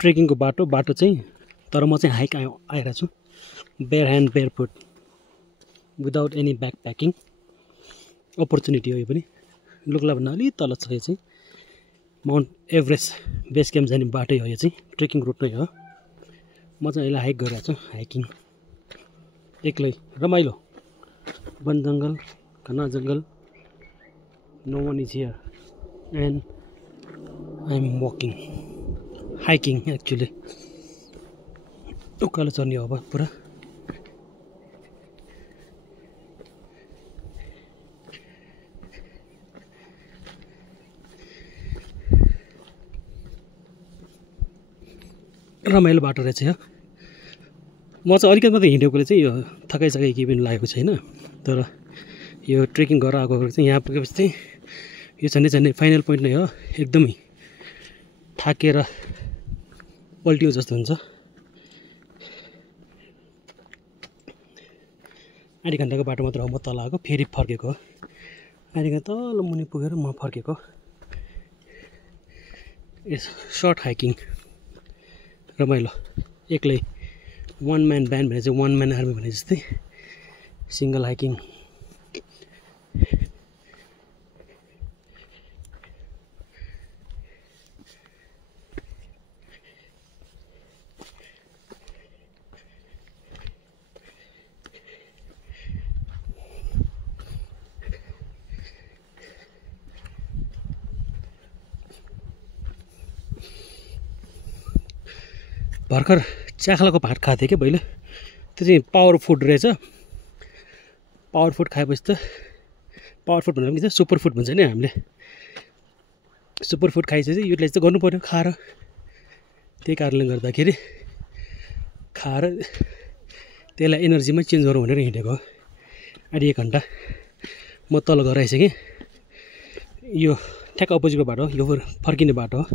ट्रेकिङको बाटो चाहिँ, तर म चाहिँ हाइक आइरहेको छु, bare hand bare foot without any backpacking. Opportunity हो यो पनि। लुक्ला भन्दा अलिक तल छ यो चाहिँ, माउन्ट एभरेस्ट बेस क्याम्प जाने बाटै हो यो चाहिँ, ट्रेकिङ रुट नै हो। म चाहिँ अहिले हाइक गरिरहेको छु, हाइकिङ एक्लै, रमाइलो, वन जङ्गल, घना जङ्गल, no one is here and I am walking, hiking actually. उकालो चढ्ने हो अब पुरा। रमाइलो बाटो रहेछ यो। म चाहिँ अलिकति मात्रै हिँडेकोले चाहिँ यो थकाइसकाइ केही पनि लागेको छैन, तर यो ट्रेकिङ गरेर आएको चाहिँ यहाँ पुगेपछि चाहिँ यो झन्डै फाइनल पोइन्ट नै हो। एकदमै थाकेर पल्टियो जस्तो हुन्छ। आधी घन्टाको बाटो मात्र हो म तल आएको, फेरि फर्केको हो। आधी घन्टा तल मुनि पुगेर म फर्केको। सर्ट हाइकिङ, रमाइलो, एक्लै, वान म्यान ब्यान्ड भने चाहिँ वान म्यान आर्मी भने जस्तै सिङ्गल हाइकिङ। भर्खर च्याखलाको भात खाएको थिएँ क्या मैले, त्यो चाहिँ पावर फुड रहेछ। पावर फुड खाएपछि त, पावर फुड भनेर पनि के छ, सुपर फुड भन्छ नि हामीले। सुपर फुड खाइसकेपछि युटिलाइज चाहिँ गर्नु पऱ्यो खाएर। त्यही कारणले गर्दाखेरि खाएर त्यसलाई एनर्जीमै चेन्ज गरौँ भनेर हिँडेको हो। आधी 1 घन्टा म तल गएर आइसकेँ। यो ठ्याक्क अपोजिटको बाटो हो, यो फर्किने बाटो हो।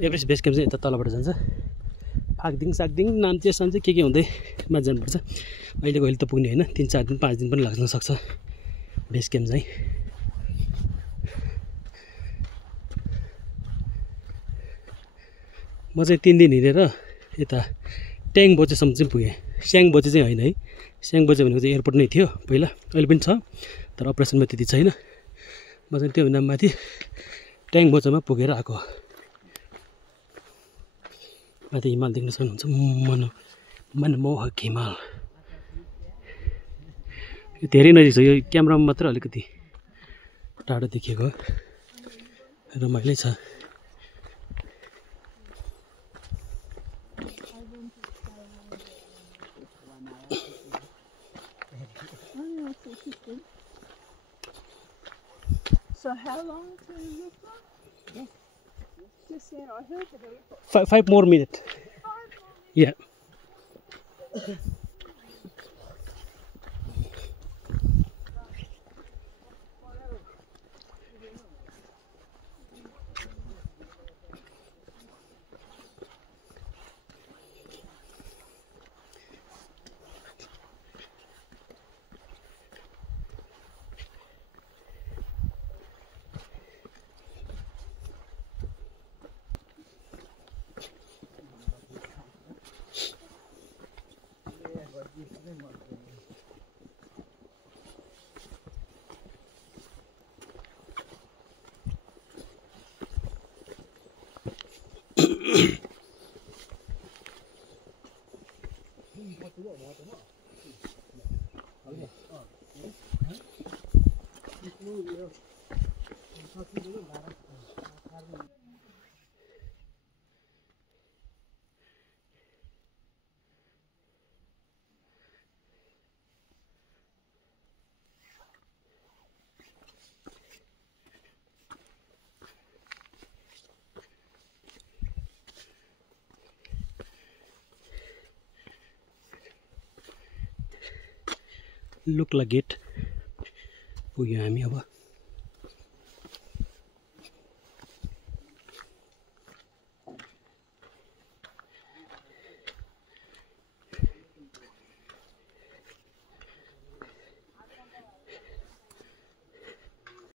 एभरेस्ट बेस क्याम्प चाहिँ यता तलबाट जान्छ। फाक्दिङ साक्दिङ नाम्चे साम्चे के हुँदै मा जानुपर्छ। अहिलेको अहिले त पुग्ने होइन, 3-4 दिन 5 दिन पनि लाग्न सक्छ बेस क्याम्प चाहिँ। म चाहिँ 3 दिन हिँडेर यता ट्याङ बोचेसम्म चाहिँ पुगेँ। स्याङ बोचे चाहिँ होइन है, स्याङ बोचे भनेको चाहिँ एयरपोर्ट नै थियो पहिला, अहिले पनि छ तर अपरेसनमा त्यति छैन। म चाहिँ त्योभन्दा माथि ट्याङ बोचामा पुगेर आएको। माथि हिमाल देख्न सक्नुहुन्छ, मनमोहक हिमाल। यो धेरै नजिक छ, यो क्यामेरामा मात्र अलिकति टाढो देखिएको, रमाइलो छ। So how long to look for? Just I heard that 5 more minutes. Yeah. Lukla gate पुग्यो हामी अब।